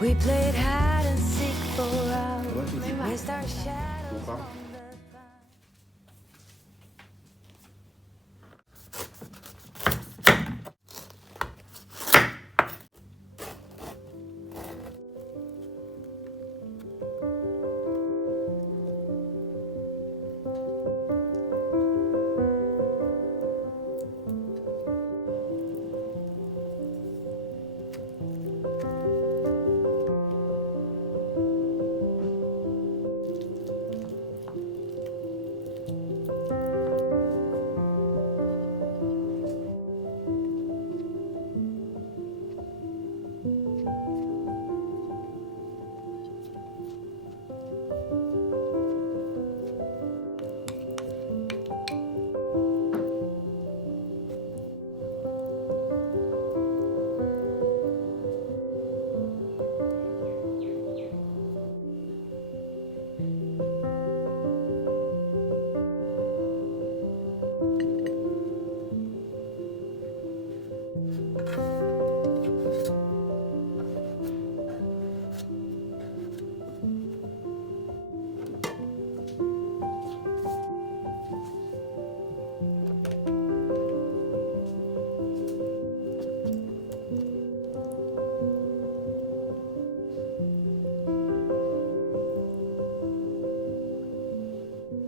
We played hide and seek for hours, missed our shadows on the vine.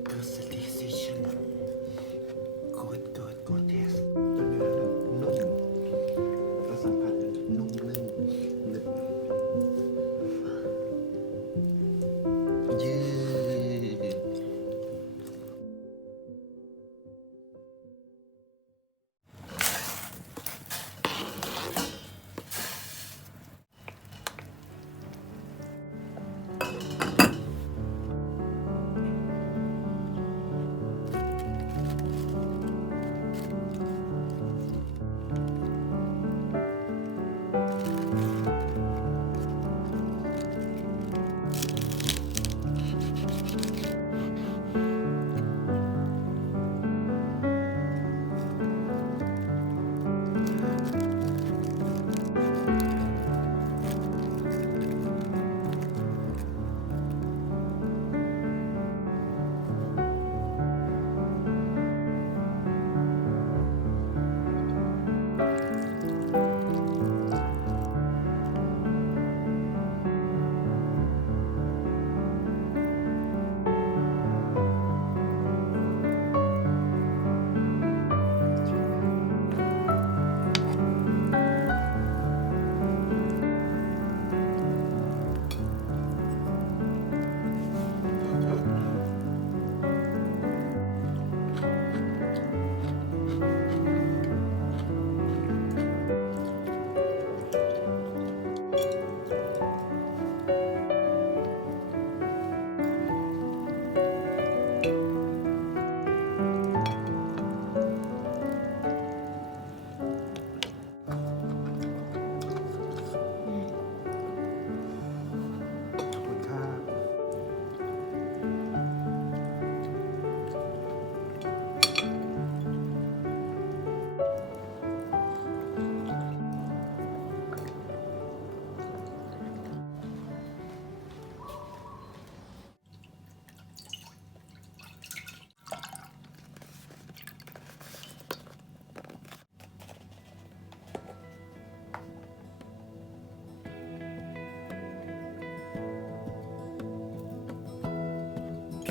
Good satisfaction. Good taste. เนื้อนุ่มก็สัมผัสนุ่มลื่นหนึบยืด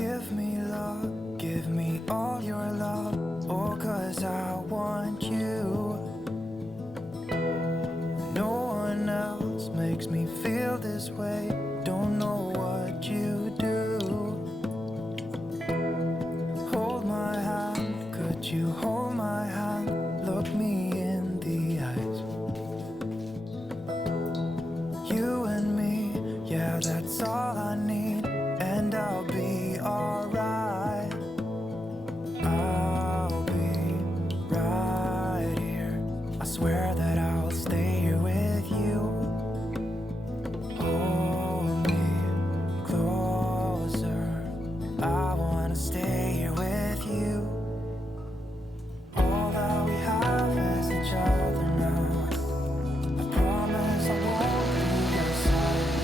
Give me love, give me all your love, oh, 'cause I want you. No one else makes me feel this way, don't know what you do. Hold my hand, could you hold my hand, look me in the eyes. You and me, yeah, that's all I need, and I'll be alright. I'll be right here. I swear that I'll stay here with you. Hold me closer. I wanna stay here with you. All that we have is each other now. I promise I won't leave your side.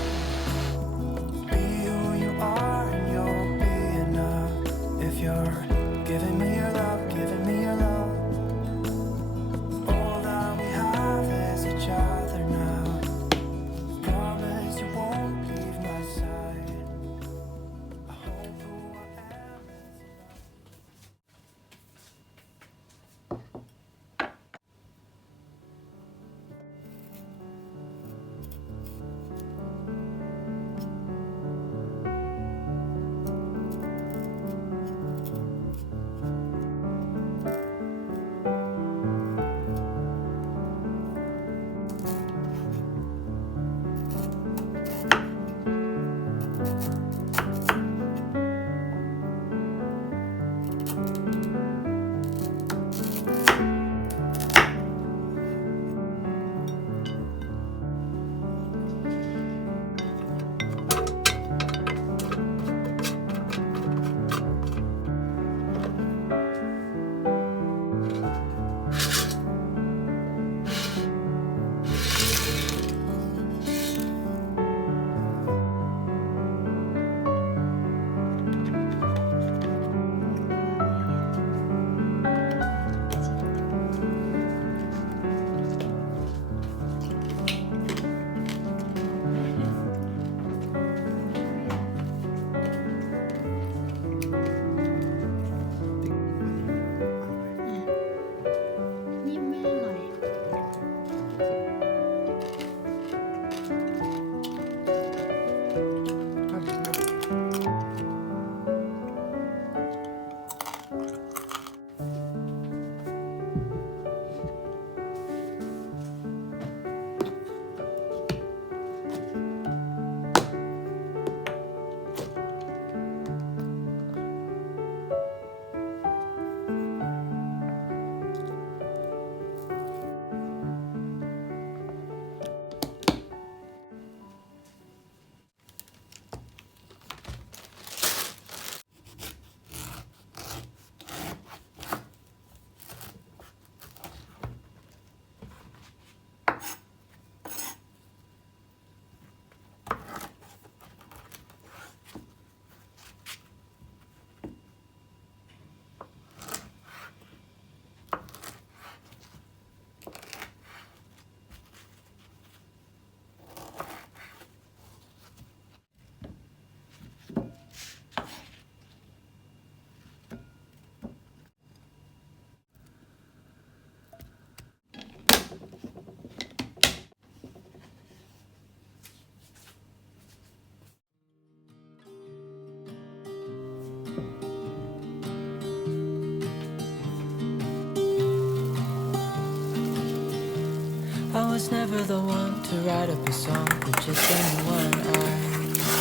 was never the one to write up a song for just anyone.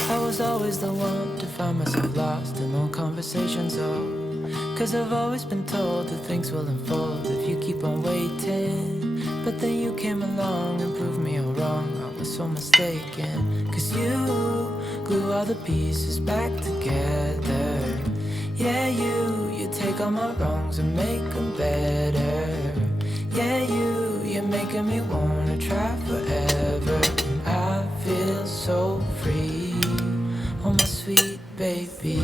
I was always the one to find myself lost in long conversations. Cause I've always been told that things will unfold if you keep on waiting. But then you came along and proved me all wrong. I was so mistaken. Cause you glue all the pieces back together. Yeah, you take all my wrongs and make them better. Yeah, you're making me wanna try forever. And I feel so free, oh my sweet baby.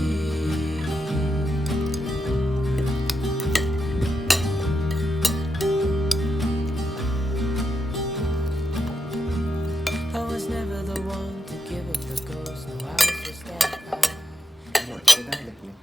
I was never the one to give up the ghost. No, I was just that guy. หมดไม่ได้เลยเนี่ย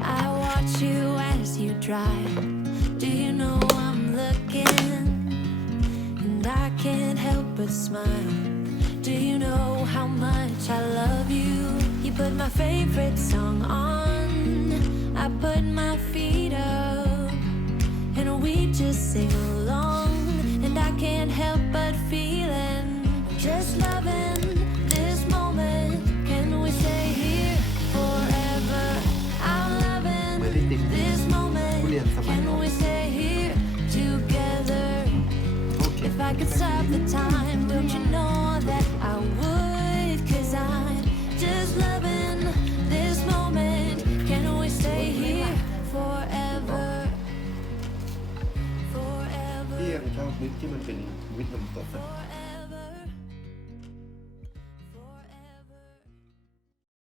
I watch you as you drive. Do you know I'm looking? And I can't help but smile. Do you know how much I love you? You put my favorite song on. I put my feet up. And we just sing along. And I can't help but feeling. Just loving this moment. Can we stay here forever? I'm loving ไม่ได้ติด this ผู้ moment. เรียนสมัย Can ก่อน we stay here together? โอเค If I could stop the time, don't you know that I would? Cause I'm just loving this moment. Can we stay here forever? พี่ Forever, ยังชอบวิทที่มันเป็นวิทน้ำตกนะ forever.